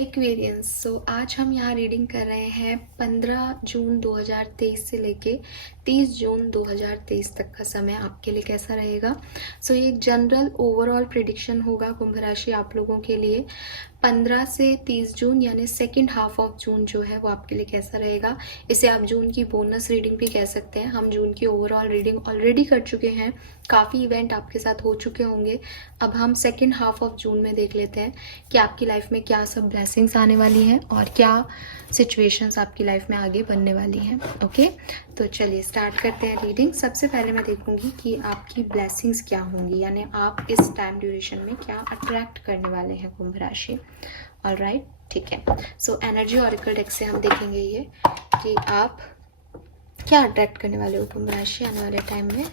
Aquarians. आज हम यहाँ रीडिंग कर रहे हैं 15 जून 2023 से लेके 30 जून 2023 तक का समय आपके लिए कैसा रहेगा। ये एक जनरल ओवरऑल प्रिडिक्शन होगा कुंभ राशि आप लोगों के लिए 15 से 30 जून यानी सेकेंड हाफ ऑफ जून जो है वो आपके लिए कैसा रहेगा। इसे आप जून की बोनस रीडिंग भी कह सकते हैं। हम जून की ओवरऑल रीडिंग ऑलरेडी कर चुके हैं, काफ़ी इवेंट आपके साथ हो चुके होंगे। अब हम सेकेंड हाफ ऑफ जून में देख लेते हैं कि आपकी लाइफ में क्या सब ब्लेसिंग्स आने वाली हैं और क्या सिचुएशंस आपकी लाइफ में आगे बनने वाली हैं। ओके, तो चलिए स्टार्ट करते हैं रीडिंग। सबसे पहले मैं देखूंगी कि आपकी ब्लेसिंग्स क्या होंगी, यानी आप इस टाइम ड्यूरेशन में क्या अट्रैक्ट करने वाले हैं कुंभ राशि। ऑलराइट, ठीक है। एनर्जी ऑरेकल डेक से हम देखेंगे ये कि आप क्या अट्रैक्ट करने वाले हो कुंभ राशि आने वाले टाइम में।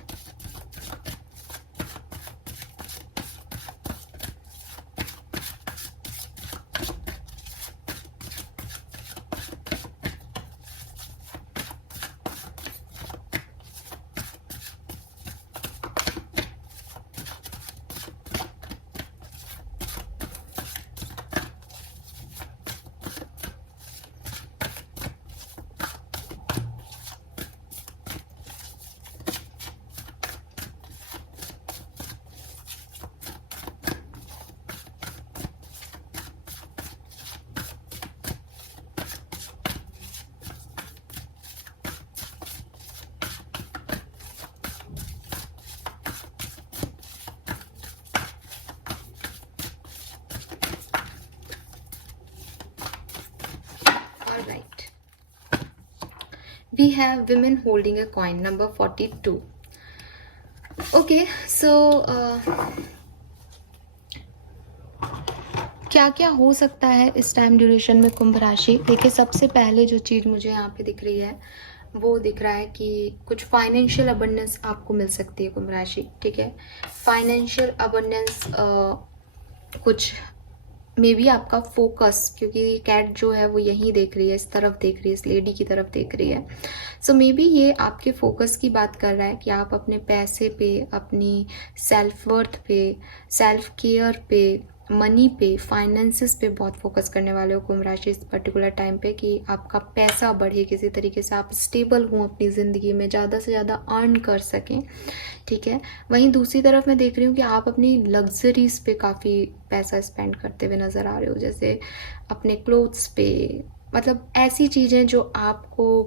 Alright, we have women holding a coin, number 42. Okay, क्या क्या हो सकता है इस टाइम ड्यूरेशन में कुंभ राशि। देखिए, सबसे पहले जो चीज़ मुझे यहाँ पे दिख रही है वो दिख रहा है कि कुछ फाइनेंशियल अबंडेंस आपको मिल सकती है कुंभ राशि। ठीक है, फाइनेंशियल अबंडेंस कुछ मे बी आपका फोकस, क्योंकि कैट जो है वो यहीं देख रही है, इस तरफ देख रही है, इस लेडी की तरफ देख रही है। मे बी ये आपके फोकस की बात कर रहा है कि आप अपने पैसे पे, अपनी सेल्फ वर्थ पे, सेल्फ केयर पे, मनी पे, फाइनेंसेस पे बहुत फोकस करने वाले हो कुंभ राशि इस पर्टिकुलर टाइम पे, कि आपका पैसा बढ़े, किसी तरीके से आप स्टेबल हों अपनी ज़िंदगी में, ज़्यादा से ज़्यादा अर्न कर सकें। ठीक है, वहीं दूसरी तरफ मैं देख रही हूँ कि आप अपनी लग्जरीज पे काफ़ी पैसा स्पेंड करते हुए नज़र आ रहे हो, जैसे अपने क्लोथ्स पे, मतलब ऐसी चीज़ें जो आपको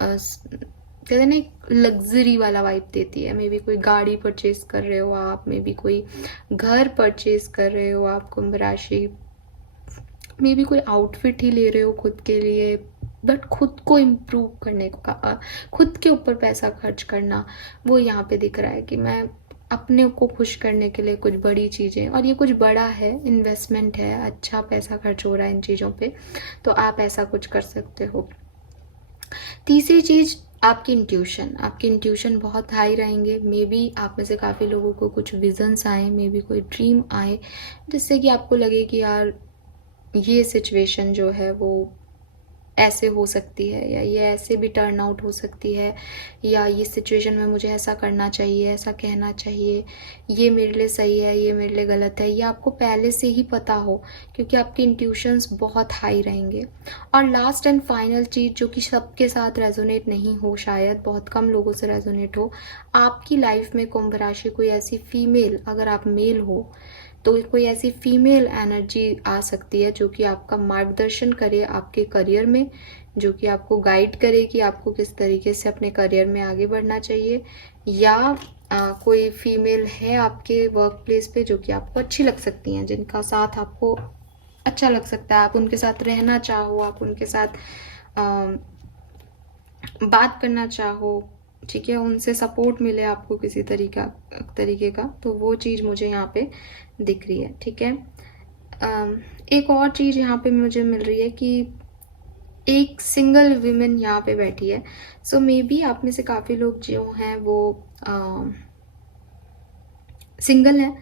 कहते हैं ना एक लग्जरी वाला वाइब देती है। मे बी कोई गाड़ी परचेज कर रहे हो आप, मे बी कोई घर परचेज कर रहे हो आप कुंभ राशि, मे बी कोई आउटफिट ही ले रहे हो खुद के लिए, बट खुद को इम्प्रूव करने का, खुद के ऊपर पैसा खर्च करना, वो यहाँ पे दिख रहा है कि मैं अपने को खुश करने के लिए कुछ बड़ी चीज़ें, और ये कुछ बड़ा है, इन्वेस्टमेंट है, अच्छा पैसा खर्च हो रहा है इन चीज़ों पे, तो आप ऐसा कुछ कर सकते हो। तीसरी चीज़ आपकी इंट्यूशन बहुत हाई रहेंगे। मे बी आप में से काफ़ी लोगों को कुछ विजन्स आए, मे बी कोई ड्रीम आए जिससे कि आपको लगे कि यार ये सिचुएशन जो है वो ऐसे हो सकती है, या ये ऐसे भी टर्न आउट हो सकती है, या ये सिचुएशन में मुझे ऐसा करना चाहिए, ऐसा कहना चाहिए, ये मेरे लिए सही है, ये मेरे लिए गलत है, ये आपको पहले से ही पता हो, क्योंकि आपके इंट्यूशंस बहुत हाई रहेंगे। और लास्ट एंड फाइनल चीज़ जो कि सबके साथ रेजोनेट नहीं हो, शायद बहुत कम लोगों से रेजोनेट हो, आपकी लाइफ में कुंभ राशि कोई ऐसी फीमेल, अगर आप मेल हो तो कोई ऐसी फीमेल एनर्जी आ सकती है जो कि आपका मार्गदर्शन करे आपके करियर में, जो कि आपको गाइड करे कि आपको किस तरीके से अपने करियर में आगे बढ़ना चाहिए, या कोई फीमेल है आपके वर्क प्लेस पे जो कि आपको अच्छी लग सकती हैं, जिनका साथ आपको अच्छा लग सकता है, आप उनके साथ रहना चाहो, आप उनके साथ बात करना चाहो, ठीक है, उनसे सपोर्ट मिले आपको किसी तरीके का, तो वो चीज़ मुझे यहाँ पे दिख रही है। ठीक है, एक और चीज़ यहाँ पे मुझे मिल रही है कि एक सिंगल वीमेन यहाँ पे बैठी है। मे बी आप में से काफ़ी लोग जो हैं वो सिंगल हैं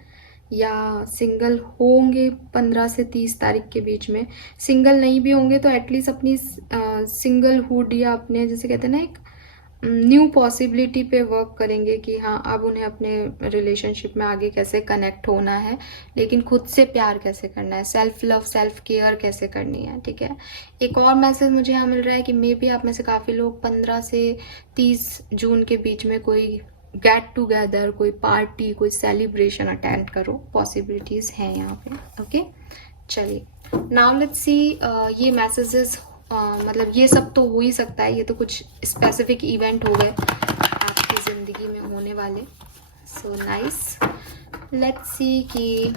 या सिंगल होंगे 15 से 30 तारीख के बीच में। सिंगल नहीं भी होंगे तो एटलीस्ट अपनी सिंगल हुड, या अपने जैसे कहते हैं ना एक न्यू पॉसिबिलिटी पे वर्क करेंगे कि हाँ अब उन्हें अपने रिलेशनशिप में आगे कैसे कनेक्ट होना है, लेकिन खुद से प्यार कैसे करना है, सेल्फ लव सेल्फ केयर कैसे करनी है। ठीक है, एक और मैसेज मुझे यहाँ मिल रहा है कि मे बी आप में से काफ़ी लोग 15 से 30 जून के बीच में कोई गेट टुगेदर, कोई पार्टी, कोई सेलिब्रेशन अटेंड करो, पॉसिबिलिटीज़ हैं यहाँ पे। ओके, चलिए नाउ लेट्स सी ये मैसेजेस मतलब ये सब तो हो ही सकता है, ये तो कुछ स्पेसिफिक इवेंट हो गए आपकी ज़िंदगी में होने वाले। सो नाइस, लेट्स सी कि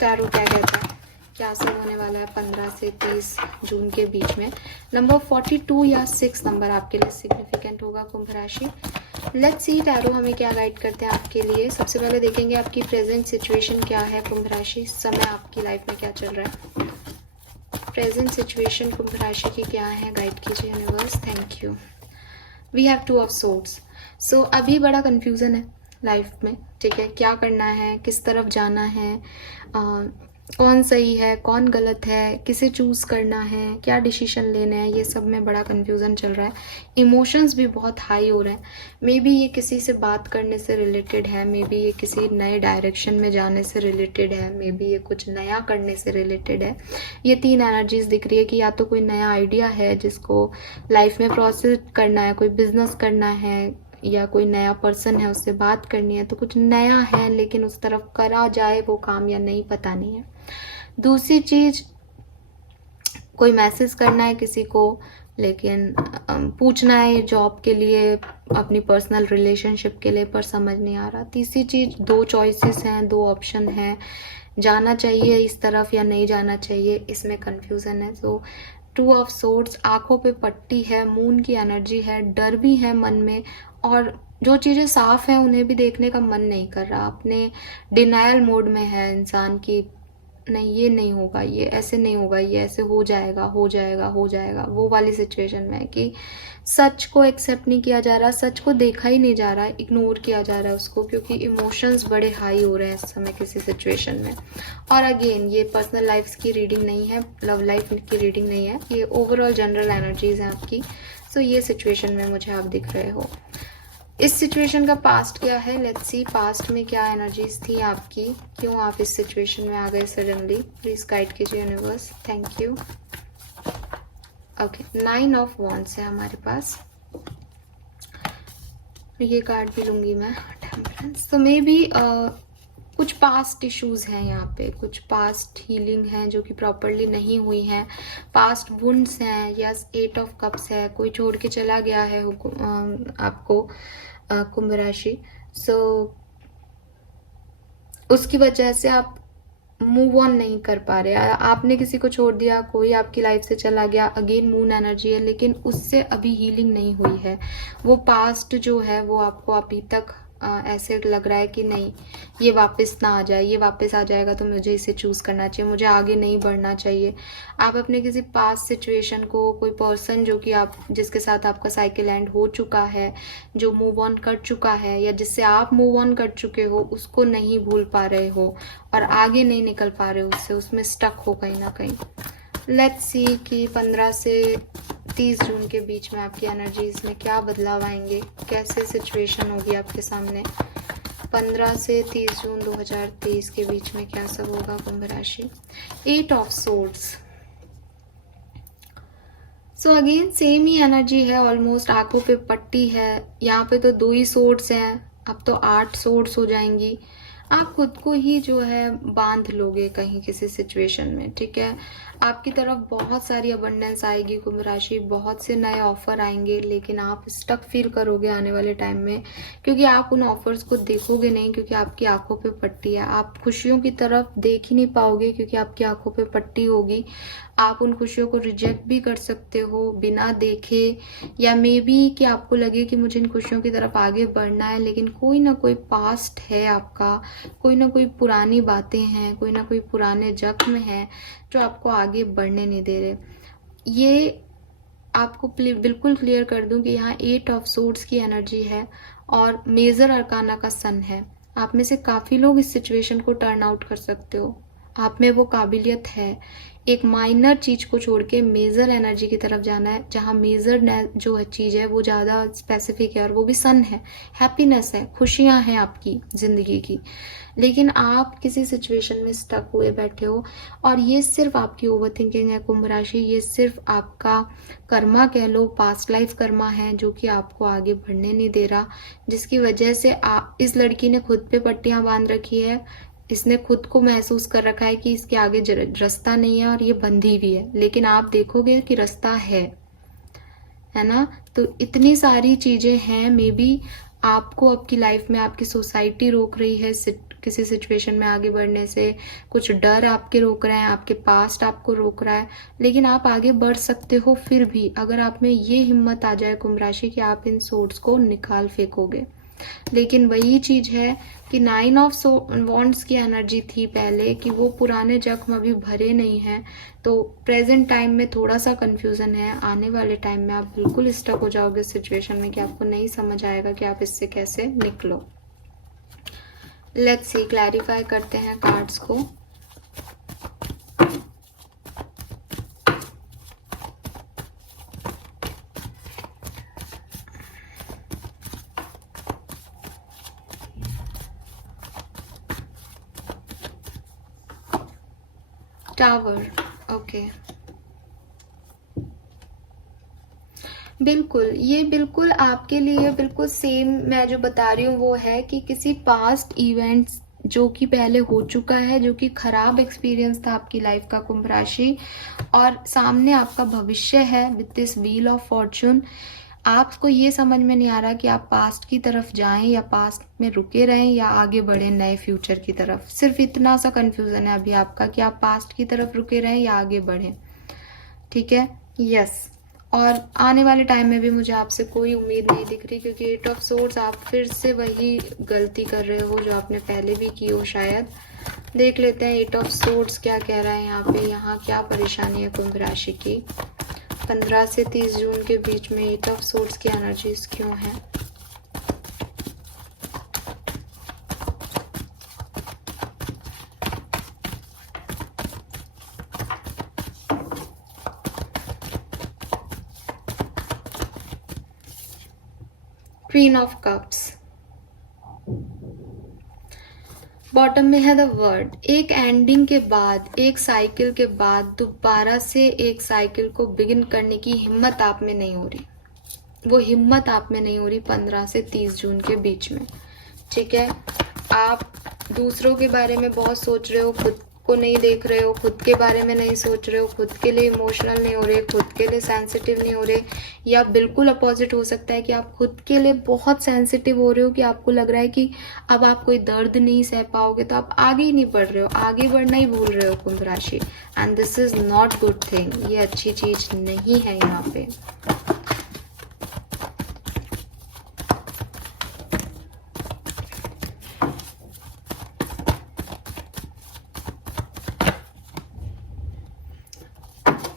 टैरो क्या कहता है, क्या सब होने वाला है 15 से 30 जून के बीच में। नंबर 42 या 6 नंबर आपके लिए सिग्निफिकेंट होगा कुंभ राशि। लेट्स सी टैरो हमें क्या गाइड करते हैं आपके लिए। सबसे पहले देखेंगे आपकी प्रेजेंट सिचुएशन क्या है कुंभ राशि, समय आपकी लाइफ में क्या चल रहा है। प्रेजेंट सिचुएशन कुंभ राशि की क्या है, गाइड कीजिए universe, thank you. We have 2 of swords. So अभी बड़ा कंफ्यूजन है लाइफ में। ठीक है, क्या करना है, किस तरफ जाना है, कौन सही है कौन गलत है, किसे चूज़ करना है, क्या डिसीजन लेना है, ये सब में बड़ा कंफ्यूजन चल रहा है। इमोशंस भी बहुत हाई हो रहे हैं। मे बी ये किसी से बात करने से रिलेटेड है, मे बी ये किसी नए डायरेक्शन में जाने से रिलेटेड है, मे बी ये कुछ नया करने से रिलेटेड है। ये 3 एनर्जीज दिख रही है कि या तो कोई नया आइडिया है जिसको लाइफ में प्रोसेस करना है, कोई बिजनेस करना है, या कोई नया पर्सन है उससे बात करनी है, तो कुछ नया है लेकिन उस तरफ करा जाए वो काम या नहीं, पता नहीं है। दूसरी चीज, कोई मैसेज करना है किसी को लेकिन पूछना है जॉब के लिए, अपनी पर्सनल रिलेशनशिप के लिए, पर समझ नहीं आ रहा। तीसरी चीज, 2 चॉइसेस हैं, 2 ऑप्शन हैं, जाना चाहिए इस तरफ या नहीं जाना चाहिए, इसमें कंफ्यूजन है। सो 2 ऑफ सोर्ड्स, आंखों पे पट्टी है, मून की एनर्जी है, डर भी है मन में, और जो चीज़ें साफ हैं उन्हें भी देखने का मन नहीं कर रहा। अपने डिनायल मोड में है इंसान की, नहीं ये नहीं होगा, ये ऐसे नहीं होगा, ये ऐसे हो जाएगा हो जाएगा हो जाएगा, वो वाली सिचुएशन में है कि सच को एक्सेप्ट नहीं किया जा रहा, सच को देखा ही नहीं जा रहा है, इग्नोर किया जा रहा है उसको, क्योंकि इमोशंस बड़े हाई हो रहे हैं इस समय किसी सिचुएशन में। और अगेन ये पर्सनल लाइफ की रीडिंग नहीं है, लव लाइफ की रीडिंग नहीं है, ये ओवरऑल जनरल एनर्जीज हैं आपकी। सो ये सिचुएशन में मुझे आप दिख रहे हो। इस सिचुएशन का पास्ट क्या है, लेट्स सी पास्ट में क्या एनर्जीज थी आपकी, क्यों आप इस सिचुएशन में आ गए सडनली, प्लीज गाइड कीजिए universe, thank you. Okay, 9 of wands है हमारे पास, ये कार्ड भी लूंगी मैं, टेम्परेंस। तो मे बी कुछ पास्ट इश्यूज हैं यहाँ पे, कुछ पास्ट हीलिंग है जो कि प्रॉपरली नहीं हुई है, पास्ट वुंड्स हैं, यस 8 ऑफ कप्स है, कोई छोड़ के चला गया है आपको कुंभ राशि। सो उसकी वजह से आप मूव ऑन नहीं कर पा रहे, आपने किसी को छोड़ दिया, कोई आपकी लाइफ से चला गया, अगेन मून एनर्जी है, लेकिन उससे अभी हीलिंग नहीं हुई है। वो पास्ट जो है वो आपको अभी तक ऐसे लग रहा है कि नहीं ये वापस ना आ जाए, ये वापस आ जाएगा तो मुझे इसे चूज करना चाहिए, मुझे आगे नहीं बढ़ना चाहिए। आप अपने किसी पास्ट सिचुएशन को, कोई पर्सन जो कि आप जिसके साथ आपका साइकिल एंड हो चुका है, जो मूव ऑन कर चुका है या जिससे आप मूव ऑन कर चुके हो, उसको नहीं भूल पा रहे हो और आगे नहीं निकल पा रहे हो उससे, उसमें स्टक हो कहीं ना कहीं। लेट्स सी कि 15 से 30 जून के बीच में आपकी एनर्जीज में क्या बदलाव आएंगे, कैसे सिचुएशन होगी आपके सामने। 15 से 30 जून 2023 के बीच में क्या सब होगा कुंभ राशि। 8 of swords, so again same he energy है ऑलमोस्ट, आंखों पे पट्टी है, यहाँ पे तो 2 ही सोर्ड्स हैं, अब तो 8 सोर्ड्स हो जाएंगी। आप खुद को ही जो है बांध लोगे कहीं किसी सिचुएशन में। ठीक है, आपकी तरफ बहुत सारी अबंडेंस आएगी कुंभ राशि, बहुत से नए ऑफर आएंगे, लेकिन आप स्टक फील करोगे आने वाले टाइम में, क्योंकि आप उन ऑफर्स को देखोगे नहीं, क्योंकि आपकी आंखों पे पट्टी है। आप खुशियों की तरफ देख ही नहीं पाओगे क्योंकि आपकी आंखों पे पट्टी होगी। आप उन खुशियों को रिजेक्ट भी कर सकते हो बिना देखे, या मे बी कि आपको लगे कि मुझे इन खुशियों की तरफ आगे बढ़ना है, लेकिन कोई ना कोई पास्ट है आपका, कोई ना कोई पुरानी बातें हैं, कोई ना कोई पुराने जख्म हैं जो आपको आगे बढ़ने नहीं दे रहे। ये आपको बिल्कुल क्लियर कर दूं कि यहाँ 8 ऑफ सोर्ड्स की एनर्जी है और मेजर अरकाना का सन है। आप में से काफ़ी लोग इस सिचुएशन को टर्न आउट कर सकते हो, आप में वो काबिलियत है। एक माइनर चीज़ को छोड़ के मेजर एनर्जी की तरफ जाना है, जहाँ मेजर जो चीज़ है वो ज़्यादा स्पेसिफिक है और वो भी सन है, हैप्पीनेस है, खुशियाँ हैं आपकी ज़िंदगी की। लेकिन आप किसी सिचुएशन में स्टक हुए बैठे हो और ये सिर्फ आपकी ओवर थिंकिंग है कुंभ राशि, ये सिर्फ आपका कर्मा कह लो, पास्ट लाइफ कर्मा है जो कि आपको आगे बढ़ने नहीं दे रहा, जिसकी वजह से इस लड़की ने खुद पे पट्टियां बांध रखी है। इसने खुद को महसूस कर रखा है कि इसके आगे रास्ता नहीं है और ये बंधी भी है, लेकिन आप देखोगे कि रास्ता है ना। तो इतनी सारी चीजें हैं, मे बी आपको आपकी लाइफ में आपकी सोसाइटी रोक रही है किसी सिचुएशन में आगे बढ़ने से, कुछ डर आपके रोक रहे हैं, आपके पास्ट आपको रोक रहा है, लेकिन आप आगे बढ़ सकते हो फिर भी, अगर आप में ये हिम्मत आ जाए कुंभ राशि कि आप इन सोर्ट्स को निकाल फेंकोगे। लेकिन वही चीज है कि 9 ऑफ वॉन्ड्स की एनर्जी थी पहले, कि वो पुराने जख्म अभी भरे नहीं हैं, तो प्रेजेंट टाइम में थोड़ा सा कंफ्यूजन है। आने वाले टाइम में आप बिल्कुल स्टक हो जाओगे सिचुएशन में कि आपको नहीं समझ आएगा कि आप इससे कैसे निकलो। लेट्स सी, क्लैरिफाई करते हैं कार्ड्स को। Tower, okay. बिल्कुल, ये बिल्कुल आपके लिए बिल्कुल सेम मैं जो बता रही हूँ वो है कि किसी पास्ट इवेंट्स जो कि पहले हो चुका है, जो कि खराब एक्सपीरियंस था आपकी लाइफ का कुंभ राशि, और सामने आपका भविष्य है with this wheel of Fortune. आपको ये समझ में नहीं आ रहा कि आप पास्ट की तरफ जाएं या पास्ट में रुके रहें या आगे बढ़ें नए फ्यूचर की तरफ। सिर्फ इतना सा कंफ्यूजन है अभी आपका कि आप पास्ट की तरफ रुके रहें या आगे बढ़ें, ठीक है। यस, और आने वाले टाइम में भी मुझे आपसे कोई उम्मीद नहीं दिख रही, क्योंकि 8 ऑफ सोर्ड्स आप फिर से वही गलती कर रहे हो जो आपने पहले भी की हो शायद। देख लेते हैं 8 ऑफ सोर्ड्स क्या कह रहा है यहाँ पे, यहाँ क्या परेशानी है कुंभ राशि की। 15 से 30 जून के बीच में 8 ऑफ सोर्ड्स की एनर्जीज क्यों है। क्वीन ऑफ कप्स, बॉटम में है द वर्ड। एक एंडिंग के बाद, एक साइकिल के बाद दोबारा से एक साइकिल को बिगिन करने की हिम्मत आप में नहीं हो रही, वो हिम्मत आप में नहीं हो रही 15 से 30 जून के बीच में, ठीक है। आप दूसरों के बारे में बहुत सोच रहे हो, खुद को नहीं देख रहे हो, खुद के बारे में नहीं सोच रहे हो, खुद के लिए इमोशनल नहीं हो रहे, खुद के लिए सेंसिटिव नहीं हो रहे, या बिल्कुल अपोजिट हो सकता है कि आप खुद के लिए बहुत सेंसिटिव हो रहे हो, कि आपको लग रहा है कि अब आप कोई दर्द नहीं सह पाओगे, तो आप आगे ही नहीं बढ़ रहे हो, आगे बढ़ना ही भूल रहे हो कुंभ राशि, and this is not good thing. ये अच्छी चीज नहीं है यहाँ पे।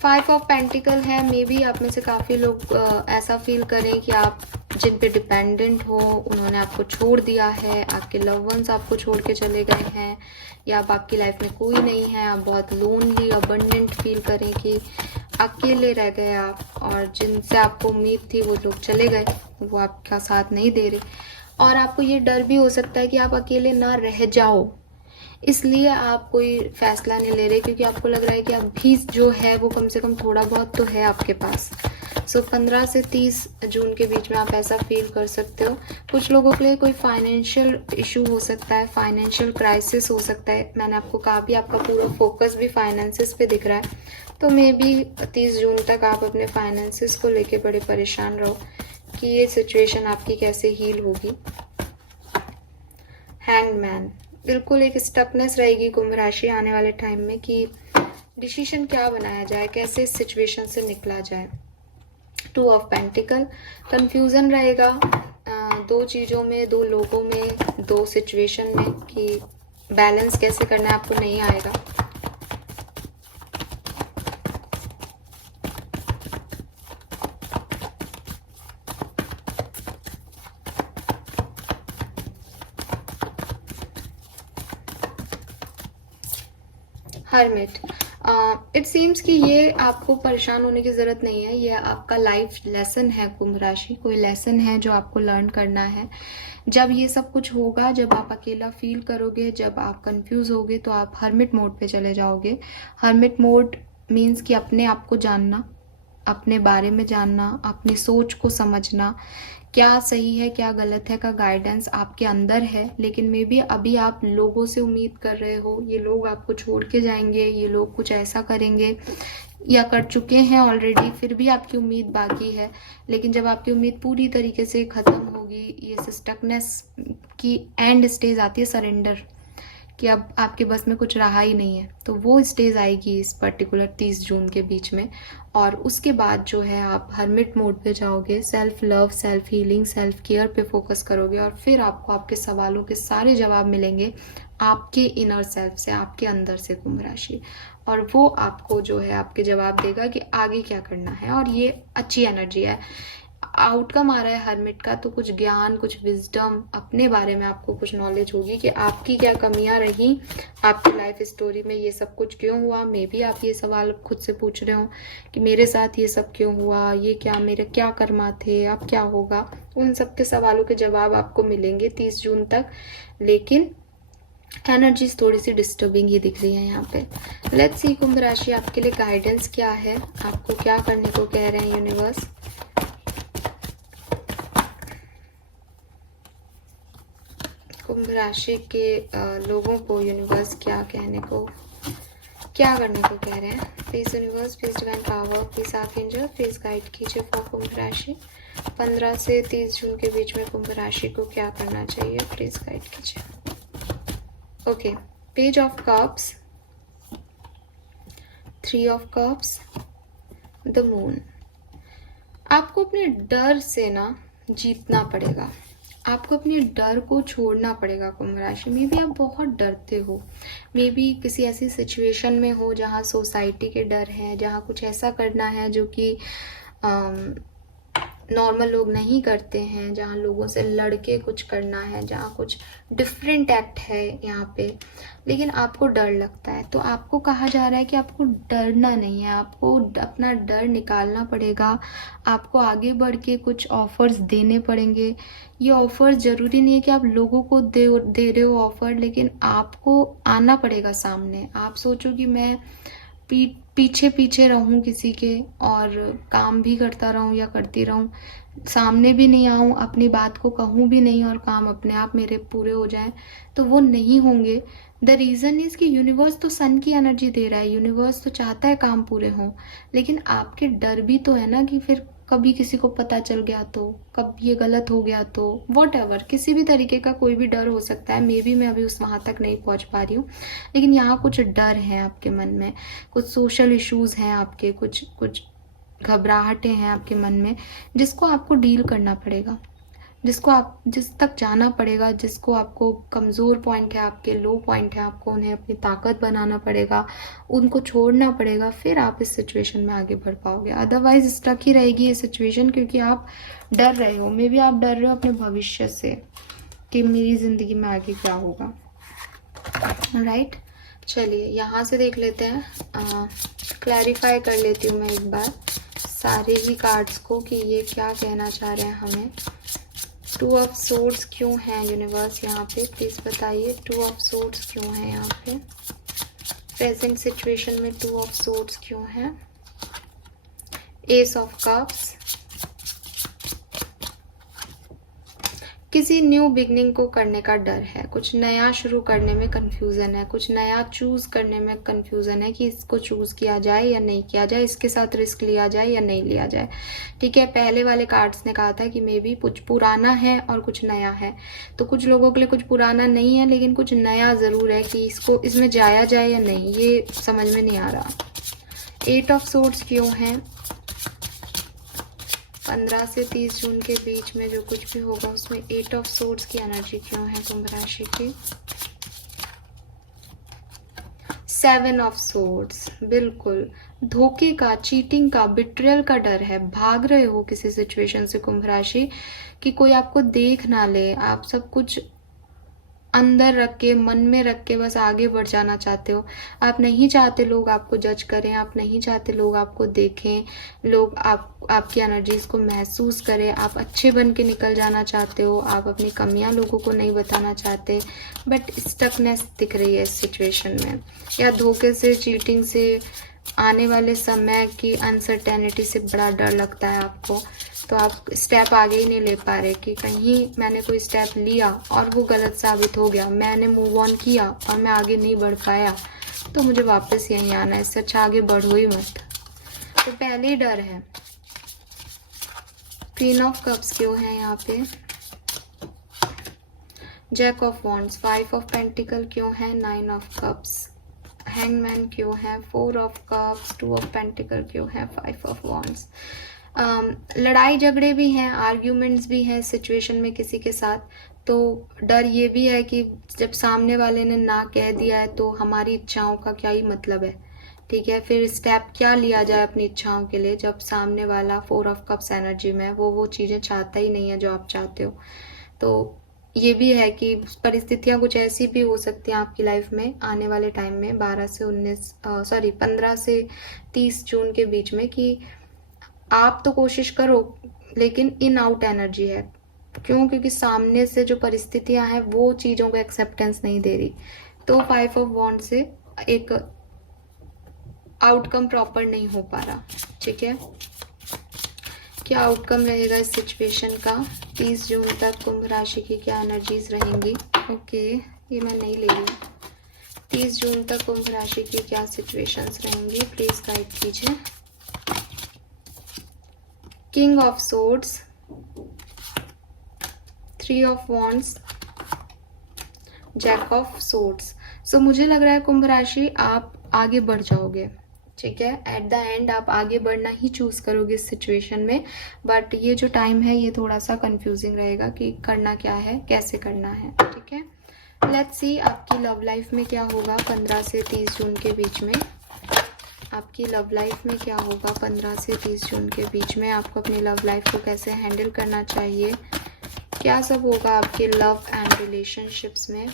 फाइव ऑफ पेंटिकल है, मे बी आप में से काफ़ी लोग ऐसा फील करें कि आप जिन पे डिपेंडेंट हो उन्होंने आपको छोड़ दिया है, आपके लव वंस आपको छोड़ के चले गए हैं, या अब आपकी लाइफ में कोई नहीं है, आप बहुत लोनली अबंडेंट फील करें कि अकेले रह गए आप, और जिनसे आपको उम्मीद थी वो लोग चले गए, वो आपका साथ नहीं दे रहे, और आपको ये डर भी हो सकता है कि आप अकेले ना रह जाओ, इसलिए आप कोई फैसला नहीं ले रहे, क्योंकि आपको लग रहा है कि अभी जो है वो कम से कम थोड़ा बहुत तो है आपके पास। सो 15 से 30 जून के बीच में आप ऐसा फील कर सकते हो। कुछ लोगों के लिए कोई फाइनेंशियल इशू हो सकता है, फाइनेंशियल क्राइसिस हो सकता है। मैंने आपको कहा भी आपका पूरा फोकस भी फाइनेंसिस पे दिख रहा है, तो मे बी 30 जून तक आप अपने फाइनेंसिस को लेके बड़े परेशान रहो कि ये सिचुएशन आपकी कैसे हील होगी। हैंग्ड मैन, बिल्कुल एक स्टकनेस रहेगी कुंभ राशि आने वाले टाइम में कि डिसीजन क्या बनाया जाए, कैसे इस सिचुएशन से निकला जाए। 2 ऑफ पेंटिकल, कंफ्यूजन रहेगा दो चीज़ों में, दो लोगों में, दो सिचुएशन में, कि बैलेंस कैसे करना है आपको नहीं आएगा। हर्मिट, इट सीम्स कि ये आपको परेशान होने की ज़रूरत नहीं है, ये आपका लाइफ लेसन है कुंभ राशि, कोई लेसन है जो आपको लर्न करना है। जब ये सब कुछ होगा, जब आप अकेला फील करोगे, जब आप कंफ्यूज होगे, तो आप हर्मिट मोड पे चले जाओगे। हर्मिट मोड मीन्स कि अपने आप को जानना, अपने बारे में जानना, अपनी सोच को समझना, क्या सही है क्या गलत है का गाइडेंस आपके अंदर है। लेकिन मे बी अभी आप लोगों से उम्मीद कर रहे हो, ये लोग आपको छोड़ के जाएंगे, ये लोग कुछ ऐसा करेंगे या कर चुके हैं ऑलरेडी, फिर भी आपकी उम्मीद बाकी है। लेकिन जब आपकी उम्मीद पूरी तरीके से ख़त्म होगी, ये स्टकनेस की एंड स्टेज आती है सरेंडर, कि अब आपके बस में कुछ रहा ही नहीं है, तो वो स्टेज आएगी इस पर्टिकुलर 30 जून के बीच में। और उसके बाद जो है आप हर्मिट मोड पे जाओगे, self love, self healing, self care पे फोकस करोगे, और फिर आपको आपके सवालों के सारे जवाब मिलेंगे आपके इनर सेल्फ से, आपके अंदर से कुंभ राशि। और वो आपको जो है आपके जवाब देगा कि आगे क्या करना है। और ये अच्छी एनर्जी है, आउटकम आ रहा है हर्मिट का, तो कुछ ज्ञान, कुछ विजडम, अपने बारे में आपको कुछ नॉलेज होगी कि आपकी क्या कमियां रही आपकी लाइफ स्टोरी में, ये सब कुछ क्यों हुआ। मे बी आप ये सवाल खुद से पूछ रहे हो कि मेरे साथ ये सब क्यों हुआ, ये क्या मेरे क्या कर्मा थे, अब क्या होगा। उन सब के सवालों के जवाब आपको मिलेंगे 30 जून तक। लेकिन एनर्जीज थोड़ी सी डिस्टर्बिंग ही दिख रही है यहाँ पे। लेट्स सी कुंभ राशि आपके लिए गाइडेंस क्या है, आपको क्या करने को कह रहे हैं यूनिवर्स। कुंभ राशि के लोगों को यूनिवर्स क्या करने को कह रहे हैं। Please universe, please divine power, please archangel, please guide कीजिए फॉर कुंभ राशि। 15 से 30 जून के बीच में कुंभ राशि को क्या करना चाहिए, प्लीज गाइड कीजिए। Okay, page of cups, 3 of cups, the moon. आपको अपने डर से ना जीतना पड़ेगा, आपको अपने डर को छोड़ना पड़ेगा कुंभ राशि। मे बी आप बहुत डरते हो, मे बी किसी ऐसी सिचुएशन में हो जहाँ सोसाइटी के डर हैं, जहाँ कुछ ऐसा करना है जो कि नॉर्मल लोग नहीं करते हैं, जहाँ लोगों से लड़के कुछ करना है, जहाँ कुछ डिफरेंट एक्ट है यहाँ पे, लेकिन आपको डर लगता है। तो आपको कहा जा रहा है कि आपको डरना नहीं है, आपको अपना डर निकालना पड़ेगा, आपको आगे बढ़ के कुछ ऑफर्स देने पड़ेंगे। ये ऑफर्स ज़रूरी नहीं है कि आप लोगों को दे रहे हो ऑफर, लेकिन आपको आना पड़ेगा सामने। आप सोचो कि मैं पीछे पीछे रहूं किसी के और काम भी करता रहूं या करती रहूं, सामने भी नहीं आऊं, अपनी बात को कहूं भी नहीं और काम अपने आप मेरे पूरे हो जाएं, तो वो नहीं होंगे। द रीज़न इज़ कि यूनिवर्स तो सन की एनर्जी दे रहा है, यूनिवर्स तो चाहता है काम पूरे हों, लेकिन आपके डर भी तो है ना कि फिर कभी किसी को पता चल गया तो, कब ये गलत हो गया तो, वॉट एवर, किसी भी तरीके का कोई भी डर हो सकता है। मे बी मैं अभी वहाँ तक नहीं पहुँच पा रही हूँ, लेकिन यहाँ कुछ डर है आपके मन में, कुछ सोशल इश्यूज हैं आपके, कुछ घबराहटें हैं आपके मन में, जिसको आपको डील करना पड़ेगा, जिस तक जाना पड़ेगा, जिसको आपको कमज़ोर पॉइंट है आपके, लो पॉइंट है, आपको उन्हें अपनी ताकत बनाना पड़ेगा, उनको छोड़ना पड़ेगा, फिर आप इस सिचुएशन में आगे बढ़ पाओगे। अदरवाइज स्टक ही रहेगी ये सिचुएशन, क्योंकि आप डर रहे हो। मे बी आप डर रहे हो अपने भविष्य से कि मेरी ज़िंदगी में आगे क्या होगा। राइट, चलिए यहाँ से देख लेते हैं, क्लैरिफाई कर लेती हूँ मैं एक बार सारे ही कार्ड्स को कि ये क्या कहना चाह रहे हैं हमें। 2 ऑफ सोर्ड्स क्यों है यूनिवर्स यहाँ पे, प्लीज़ बताइए 2 ऑफ सोर्ड्स क्यों है यहाँ पे, प्रेजेंट सिचुएशन में 2 ऑफ सोर्ड्स क्यों है। एस ऑफ कप्स, किसी न्यू बिगनिंग को करने का डर है, कुछ नया शुरू करने में कंफ्यूजन है, कुछ नया चूज करने में कंफ्यूजन है कि इसको चूज किया जाए या नहीं किया जाए, इसके साथ रिस्क लिया जाए या नहीं लिया जाए। ठीक है, पहले वाले कार्ड्स ने कहा था कि मे बी कुछ पुराना है और कुछ नया है, तो कुछ लोगों के लिए कुछ पुराना नहीं है लेकिन कुछ नया जरूर है कि इसमें जाया जाए या नहीं, ये समझ में नहीं आ रहा। 8 ऑफ सोर्ड्स क्यों है, 15 से 30 जून के बीच में जो कुछ भी होगा उसमें 8 ऑफ सोर्ड्स की एनर्जी क्यों है कुंभ राशि की। 7 ऑफ सोर्ड्स, बिल्कुल धोखे का, चीटिंग का, बिट्रियल का डर है, भाग रहे हो किसी सिचुएशन से कुंभ राशि कि कोई आपको देख ना ले, आप सब कुछ अंदर रख के, मन में रख के बस आगे बढ़ जाना चाहते हो। आप नहीं चाहते लोग आपको जज करें, आप नहीं चाहते लोग आपको देखें, लोग आपकी एनर्जीज को महसूस करें। आप अच्छे बन के निकल जाना चाहते हो, आप अपनी कमियां लोगों को नहीं बताना चाहते, बट स्टकनेस दिख रही है इस सिचुएशन में, या धोखे से, चीटिंग से, आने वाले समय की अनसर्टेनिटी से बड़ा डर लगता है आपको। तो आप स्टेप आगे ही नहीं ले पा रहे कि कहीं मैंने कोई स्टेप लिया और वो गलत साबित हो गया, मैंने मूव ऑन किया और मैं आगे नहीं बढ़ पाया, तो मुझे वापस यहीं आना है, इससे अच्छा आगे बढ़ो ही मत। तो पहले ही डर है। क्वीन ऑफ कप्स क्यों है यहाँ पे, jack of wands, 5 of pentacle क्यों है, 9 ऑफ कप्स, हैंगमैन क्यों है, 4 ऑफ कप्स, 2 ऑफ पेंटिकल क्यों है, 5 ऑफ वॉन्ड्स। लड़ाई झगड़े भी हैं, आर्ग्यूमेंट्स भी हैं सिचुएशन में किसी के साथ। तो डर ये भी है कि जब सामने वाले ने ना कह दिया है तो हमारी इच्छाओं का क्या ही मतलब है, ठीक है। फिर स्टेप क्या लिया जाए अपनी इच्छाओं के लिए जब सामने वाला 4 ऑफ कप्स एनर्जी में वो चीज़ें चाहता ही नहीं है जो आप चाहते हो। तो ये भी है कि परिस्थितियां कुछ ऐसी भी हो सकती हैं आपकी लाइफ में आने वाले टाइम में 15 से 30 जून के बीच में, कि आप तो कोशिश करो लेकिन इन आउट एनर्जी है। क्यों? क्योंकि सामने से जो परिस्थितियां हैं वो चीज़ों को एक्सेप्टेंस नहीं दे रही। तो 5 ऑफ वॉन्ड से एक आउटकम प्रॉपर नहीं हो पा रहा, ठीक है। क्या आउटकम रहेगा इस सिचुएशन का 30 जून तक? कुंभ राशि की क्या एनर्जीज रहेंगी? ओके, ये मैं नहीं ले रही। 30 जून तक कुंभ राशि की क्या सिचुएशंस रहेंगी, प्लीज गाइड कीजिए। King of swords, 3 of wands, jack of swords. So मुझे लग रहा है कुंभ राशि आप आगे बढ़ जाओगे, ठीक है। एट द एंड आप आगे बढ़ना ही चूज करोगे इस सिचुएशन में, बट ये जो टाइम है ये थोड़ा सा कंफ्यूजिंग रहेगा कि करना क्या है, कैसे करना है, ठीक है। लेट्स सी आपकी लव लाइफ में क्या होगा 15 से 30 जून के बीच में। आपकी लव लाइफ में क्या होगा 15 से 30 जून के बीच में, आपको अपनी लव लाइफ को कैसे हैंडल करना चाहिए, क्या सब होगा आपके लव एंड रिलेशनशिप्स में।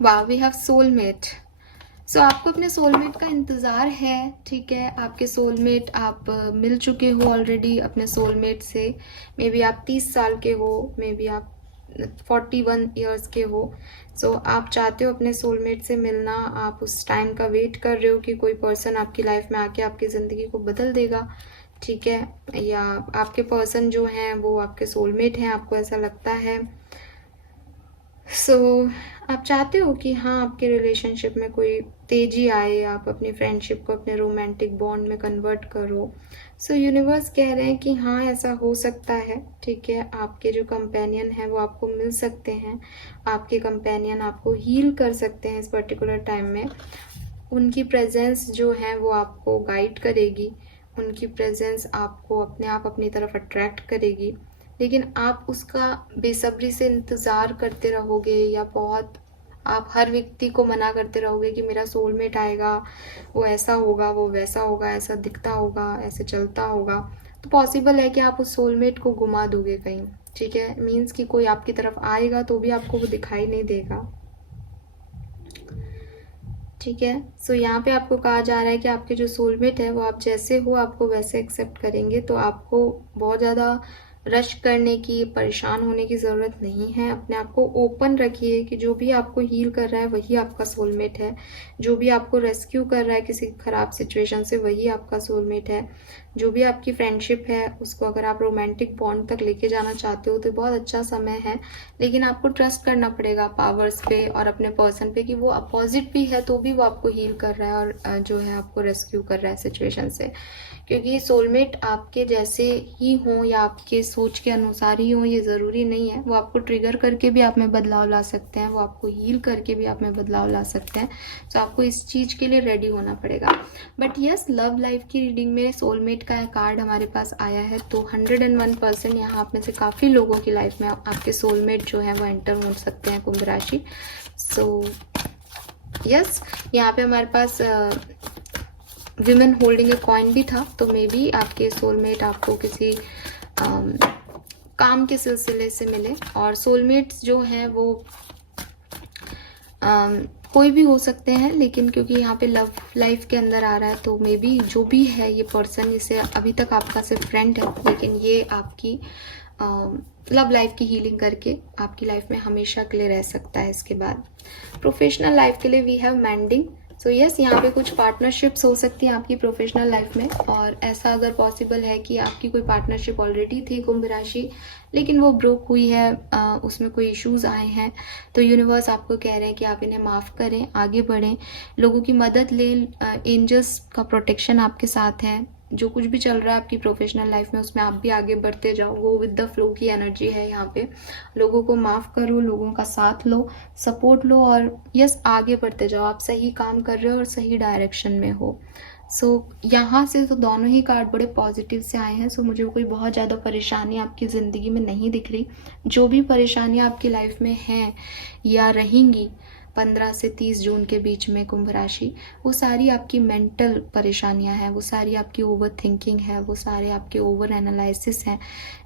वाह, वी हैव सोलमेट। सो आपको अपने सोलमेट का इंतज़ार है, ठीक है। आपके सोलमेट, आप मिल चुके हो ऑलरेडी अपने सोलमेट से। मे बी आप 30 साल के हो, मे बी आप 41 ईयर्स के हो। सो आप चाहते हो अपने सोलमेट से मिलना, आप उस टाइम का वेट कर रहे हो कि कोई पर्सन आपकी लाइफ में आके आपकी ज़िंदगी को बदल देगा, ठीक है। या आपके पर्सन जो हैं वो आपके सोलमेट हैं, आपको ऐसा लगता है। आप चाहते हो कि हाँ आपके रिलेशनशिप में कोई तेजी आए, आप अपनी फ्रेंडशिप को अपने रोमांटिक बॉन्ड में कन्वर्ट करो। यूनिवर्स कह रहे हैं कि हाँ ऐसा हो सकता है, ठीक है। आपके जो कंपेनियन हैं वो आपको मिल सकते हैं, आपके कंपेनियन आपको हील कर सकते हैं इस पर्टिकुलर टाइम में। उनकी प्रेजेंस जो है वो आपको गाइड करेगी, उनकी प्रेजेंस आपको अपने आप अपनी तरफ अट्रैक्ट करेगी, लेकिन आप उसका बेसब्री से इंतज़ार करते रहोगे, या बहुत आप हर व्यक्ति को मना करते रहोगे कि मेरा सोलमेट आएगा, वो ऐसा होगा, वो वैसा होगा, ऐसा दिखता होगा, ऐसे चलता होगा। तो पॉसिबल है कि आप उस सोलमेट को गुमा दोगे कहीं, ठीक है। मीन्स कि कोई आपकी तरफ आएगा तो भी आपको वो दिखाई नहीं देगा, ठीक है। यहाँ पे आपको कहा जा रहा है कि आपके जो सोलमेट है वो आप जैसे हो आपको वैसे एक्सेप्ट करेंगे। तो आपको बहुत ज़्यादा रश करने की, परेशान होने की ज़रूरत नहीं है। अपने आप को ओपन रखिए कि जो भी आपको हील कर रहा है वही आपका सोलमेट है, जो भी आपको रेस्क्यू कर रहा है किसी ख़राब सिचुएशन से वही आपका सोलमेट है। जो भी आपकी फ्रेंडशिप है उसको अगर आप रोमांटिक बॉन्ड तक लेके जाना चाहते हो तो बहुत अच्छा समय है, लेकिन आपको ट्रस्ट करना पड़ेगा पावर्स पे और अपने पर्सन पे कि वो अपोजिट भी है तो भी वो आपको हील कर रहा है और जो है आपको रेस्क्यू कर रहा है सिचुएशन से। क्योंकि सोलमेट आपके जैसे ही हों या आपके सोच के अनुसार ही हों ये ज़रूरी नहीं है। वो आपको ट्रिगर करके भी आप में बदलाव ला सकते हैं, वो आपको हील करके भी आप में बदलाव ला सकते हैं। तो आपको इस चीज़ के लिए रेडी होना पड़ेगा। बट यस, लव लाइफ की रीडिंग में सोलमेट का कार्ड हमारे पास आया है, तो 101% यहाँ आप में से काफ़ी लोगों की लाइफ में आपके सोलमेट जो है वो एंटर हो सकते हैं कुंभ राशि। यस, यहाँ पे हमारे पास विमेन होल्डिंग ए कॉइन भी था, तो मे बी आपके सोलमेट आपको किसी काम के सिलसिले से मिले। और सोलमेट्स जो हैं वो कोई भी हो सकते हैं, लेकिन क्योंकि यहाँ पे लव लाइफ के अंदर आ रहा है तो मे बी जो भी है ये पर्सन, इसे अभी तक आपका सिर्फ फ्रेंड है, लेकिन ये आपकी लव लाइफ की हीलिंग करके आपकी लाइफ में हमेशा के लिए रह सकता है। इसके बाद प्रोफेशनल लाइफ के लिए वी हैव मैंडिंग। सो यस, यहाँ पे कुछ पार्टनरशिप्स हो सकती हैं आपकी प्रोफेशनल लाइफ में, और ऐसा अगर पॉसिबल है कि आपकी कोई पार्टनरशिप ऑलरेडी थी कुंभ राशि, लेकिन वो ब्रोक हुई है, उसमें कोई इश्यूज आए हैं, तो यूनिवर्स आपको कह रहे हैं कि आप इन्हें माफ़ करें, आगे बढ़ें, लोगों की मदद लें, एंजल्स का प्रोटेक्शन आपके साथ है। जो कुछ भी चल रहा है आपकी प्रोफेशनल लाइफ में उसमें आप भी आगे बढ़ते जाओ, वो विद द फ्लो की एनर्जी है यहाँ पे। लोगों को माफ़ करो, लोगों का साथ लो, सपोर्ट लो, और यस आगे बढ़ते जाओ। आप सही काम कर रहे हो और सही डायरेक्शन में हो। यहाँ से तो दोनों ही कार्ड बड़े पॉजिटिव से आए हैं। मुझे कोई बहुत ज़्यादा परेशानी आपकी ज़िंदगी में नहीं दिख रही। जो भी परेशानियाँ आपकी लाइफ में हैं या रहेंगी 15 से 30 जून के बीच में कुंभ राशि, वो सारी आपकी मेंटल परेशानियां हैं, वो सारी आपकी ओवर थिंकिंग है, वो सारे आपके ओवर एनालिसिस हैं,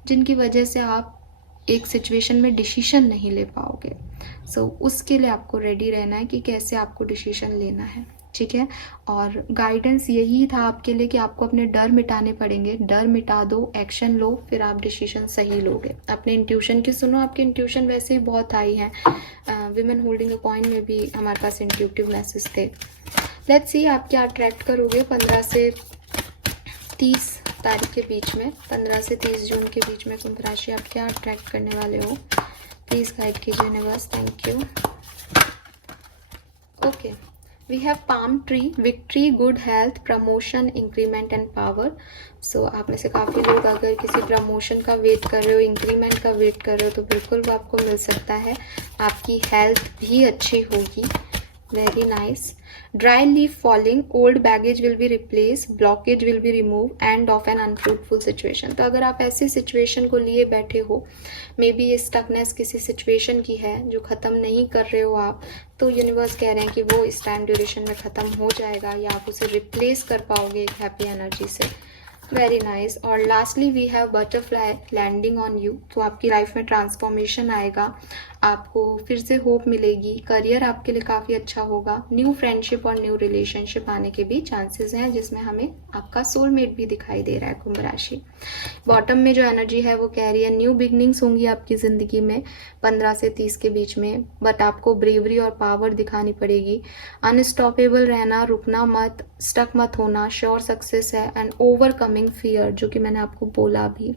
जिनकी वजह से आप एक सिचुएशन में डिसीजन नहीं ले पाओगे। उसके लिए आपको रेडी रहना है कि कैसे आपको डिसीजन लेना है, ठीक है। और गाइडेंस यही था आपके लिए कि आपको अपने डर मिटाने पड़ेंगे। डर मिटा दो, एक्शन लो, फिर आप डिसीजन सही लोगे। अपने इंट्यूशन की सुनो, आपके इंट्यूशन वैसे ही बहुत हाई है। विमेन होल्डिंग अ कॉइन में भी हमारे पास इंट्यूटिव मैसेज थे। लेट्स सी आप क्या अट्रैक्ट करोगे 15 से 30 तारीख के बीच में, 15 से 30 जून के बीच में कुंभ राशि आप क्या अट्रैक्ट करने वाले हो। प्लीज़ गाइड कीजिए universe, thank you. Okay, we have palm tree, victory, good health, promotion, increment and power. आप में से काफ़ी लोग अगर किसी प्रमोशन का वेट कर रहे हो, इंक्रीमेंट का वेट कर रहे हो, तो बिल्कुल वो आपको मिल सकता है। आपकी हेल्थ भी अच्छी होगी। Very nice. Dry leaf falling, old baggage will be replace, blockage will be remove, end of an unfruitful situation. तो अगर आप ऐसी सिचुएशन को लिए बैठे हो, मे बी ये स्टकनेस किसी सिचुएशन की है जो ख़त्म नहीं कर रहे हो आप, तो यूनिवर्स कह रहे हैं कि वो इस टाइम ड्यूरेशन में ख़त्म हो जाएगा, या आप उसे रिप्लेस कर पाओगे एक हैप्पी एनर्जी से। Very nice. और lastly we have butterfly landing on you. तो आपकी लाइफ में ट्रांसफॉर्मेशन आएगा, आपको फिर से होप मिलेगी, करियर आपके लिए काफ़ी अच्छा होगा, न्यू फ्रेंडशिप और न्यू रिलेशनशिप आने के भी चांसेस हैं, जिसमें हमें आपका सोलमेट भी दिखाई दे रहा है कुंभ राशि। बॉटम में जो एनर्जी है वो कह रही है न्यू बिगनिंग्स होंगी आपकी ज़िंदगी में 15 से 30 के बीच में, बट आपको ब्रेवरी और पावर दिखानी पड़ेगी। अनस्टॉपेबल रहना, रुकना मत, स्टक मत होना, श्योर सक्सेस है, एंड ओवरकमिंग फियर, जो कि मैंने आपको बोला भी।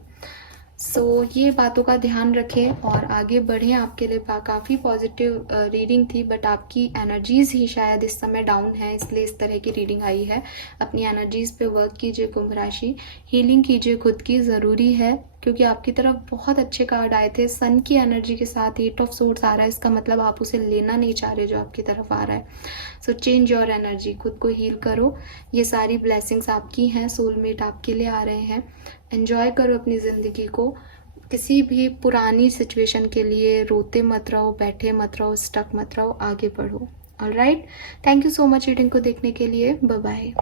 ये बातों का ध्यान रखें और आगे बढ़ें। आपके लिए काफ़ी पॉजिटिव रीडिंग थी, बट आपकी एनर्जीज़ ही शायद इस समय डाउन है, इसलिए इस तरह की रीडिंग आई है। अपनी एनर्जीज़ पे वर्क कीजिए कुंभ राशि, हीलिंग कीजिए खुद की, ज़रूरी है, क्योंकि आपकी तरफ बहुत अच्छे कार्ड आए थे। सन की एनर्जी के साथ 8 ऑफ सोर्ड्स आ रहा है, इसका मतलब आप उसे लेना नहीं चाह रहे जो आपकी तरफ आ रहा है। चेंज योर एनर्जी, खुद को हील करो। ये सारी ब्लेसिंग्स आपकी हैं, सोलमेट आपके लिए आ रहे हैं। एंजॉय करो अपनी ज़िंदगी को। किसी भी पुरानी सिचुएशन के लिए रोते मत रहो, बैठे मत रहो, स्टक मत रहो, आगे बढ़ो। Alright, thank you so much reading को देखने के लिए। Bye bye.